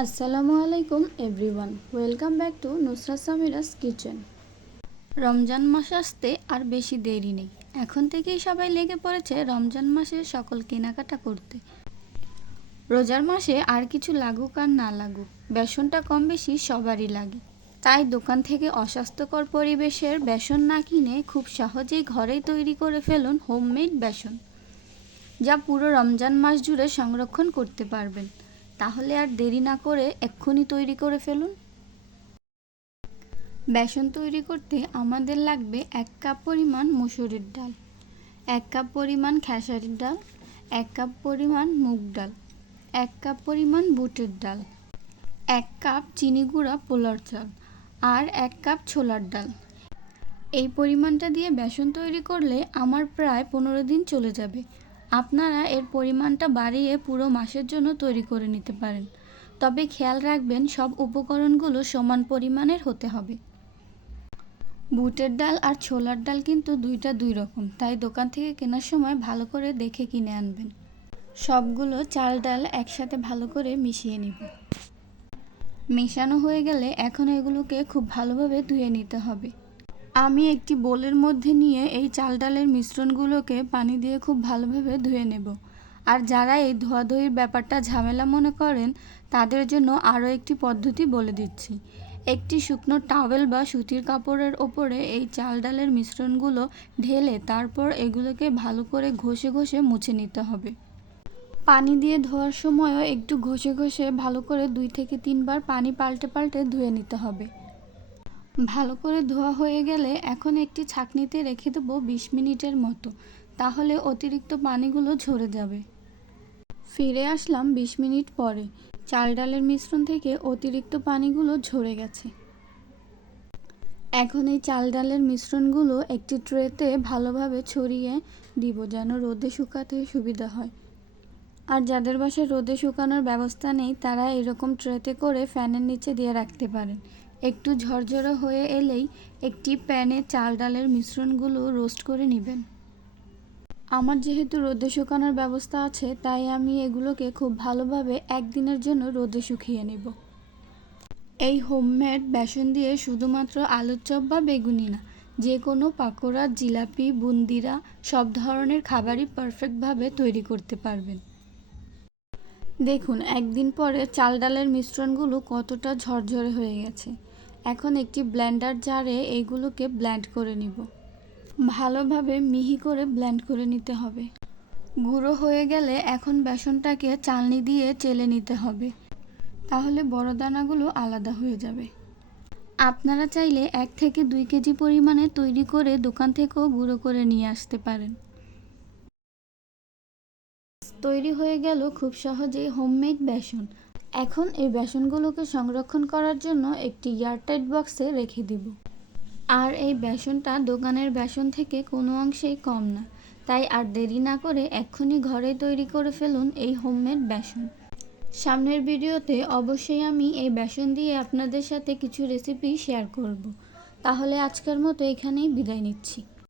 আসসালামু আলাইকুম everyone, welcome back to Nusrat Samira's kitchen. Ramzan মাস আসতে আর বেশি দেরি নেই। এখন থেকেই সবাই লেগে পড়েছে রমজান মাসে সকল কেনাকাটা করতে। রোজার মাসে আর কিছু লাগুক আর না লাগুক, বেসনটা কম বেশি সবারই লাগে। তাই দোকান থেকে অস্বাস্থ্যকর পরিবেশের বেসন না কিনে খুব সহজেই ঘরেই তৈরি করে ফেলুন হোমমেড বেসন, যা পুরো রমজান মাস জুড়ে সংরক্ষণ করতে পারবেন। তাহলে আর দেরি না করে এক্ষুনি তৈরি করে ফেলুন। বেসন তৈরি করতে আমাদের লাগবে 1 কাপ পরিমাণ মসুরির ডাল, 1 কাপ পরিমাণ খেসারির ডাল, 1 কাপ পরিমাণ মুগ ডাল, 1 কাপ পরিমাণ বুটের ডাল, 1 কাপ চিনি গুঁড়া পোলার চাল আর 1 কাপ ছোলার ডাল। এই পরিমাণটা দিয়ে বেসন তৈরি করলে আমার প্রায় 15 দিন চলে যাবে। আপনারা এর পরিমাণটা বাড়িয়ে পুরো মাসের জন্য তৈরি করে নিতে পারেন। তবে খেয়াল রাখবেন সব উপকরণগুলো সমান পরিমাণের হতে হবে। বুটের ডাল আর ছোলার ডাল কিন্তু দুইটা দুই রকম, তাই দোকান থেকে কেনার সময় ভালো করে দেখে কিনে আনবেন। সবগুলো চাল ডাল একসাথে ভালো করে মিশিয়ে নিব। মেশানো হয়ে গেলে এখন এগুলোকে খুব ভালোভাবে ধুয়ে নিতে হবে। আমি একটি বোলের মধ্যে নিয়ে এই চাল ডালের মিশ্রণগুলোকে পানি দিয়ে খুব ভালোভাবে ধুয়ে নেব। আর যারা এই ধোয়াধুয়ির ব্যাপারটা ঝামেলা মনে করেন, তাদের জন্য আরও একটি পদ্ধতি বলে দিচ্ছি। একটি শুকনো টাওয়েল বা সুতির কাপড়ের ওপরে এই চাল ডালের মিশ্রণগুলো ঢেলে তারপর এগুলোকে ভালো করে ঘষে ঘষে মুছে নিতে হবে। পানি দিয়ে ধোয়ার সময়ও একটু ঘষে ঘষে ভালো করে 2 থেকে 3 বার পানি পাল্টে পাল্টে ধুয়ে নিতে হবে। ভালো করে ধোয়া হয়ে গেলে এখন একটি ছাঁকনিতে রেখে দেবো 20 মিনিটের মতো, তাহলে অতিরিক্ত পানিগুলো ঝরে যাবে। ফিরে আসলাম 20 মিনিট পরে। চাল ডালের মিশ্রণ থেকে অতিরিক্ত পানিগুলো ঝরে গেছে। এখন এই চাল ডালের মিশ্রণগুলো একটি ট্রেতে ভালোভাবে ছড়িয়ে দিব, যেন রোদে শুকাতে সুবিধা হয়। আর যাদের বাসায় রোদে শুকানোর ব্যবস্থা নেই, তারা এরকম ট্রেতে করে ফ্যানের নিচে দিয়ে রাখতে পারেন। একটু ঝরঝরে হয়ে এলেই একটি প্যানে চাল ডালের মিশ্রণগুলো রোস্ট করে নেবেন। আমার যেহেতু রোদে শুকানোর ব্যবস্থা আছে, তাই আমি এগুলোকে খুব ভালোভাবে একদিনের জন্য রোদে শুকিয়ে নেব। এই হোমমেড বেসন দিয়ে শুধুমাত্র আলুর চপ বা বেগুনি না, যে কোনো পাকোড়া, জিলাপি, বুন্দিরা সব ধরনের খাবারই পারফেক্টভাবে তৈরি করতে পারবেন। দেখুন, একদিন পরে চাল ডালের মিশ্রণগুলো কতটা ঝরঝরে হয়ে গেছে। এখন একটি ব্লেন্ডার জারে এইগুলোকে ব্লেন্ড করে নিব। ভালোভাবে মিহি করে ব্লেন্ড করে নিতে হবে। গুঁড়ো হয়ে গেলে এখন বেসনটাকে চালনি দিয়ে চেলে নিতে হবে, তাহলে বড় দানাগুলো আলাদা হয়ে যাবে। আপনারা চাইলে 1 থেকে 2 কেজি পরিমাণে তৈরি করে দোকান থেকেও গুঁড়ো করে নিয়ে আসতে পারেন। তৈরি হয়ে গেল খুব সহজেই হোমমেড বেসন। এখন এই বেসনগুলোকে সংরক্ষণ করার জন্য একটি এয়ারটাইট বক্সে রেখে দিব। আর এই বেসনটা দোকানের বেসন থেকে কোনো অংশেই কম না, তাই আর দেরি না করে এক্ষুনি ঘরে তৈরি করে ফেলুন এই হোমমেড বেসন। সামনের ভিডিওতে অবশ্যই আমি এই বেসন দিয়ে আপনাদের সাথে কিছু রেসিপি শেয়ার করব। তাহলে আজকের মতো এখানেই বিদায় নিচ্ছি।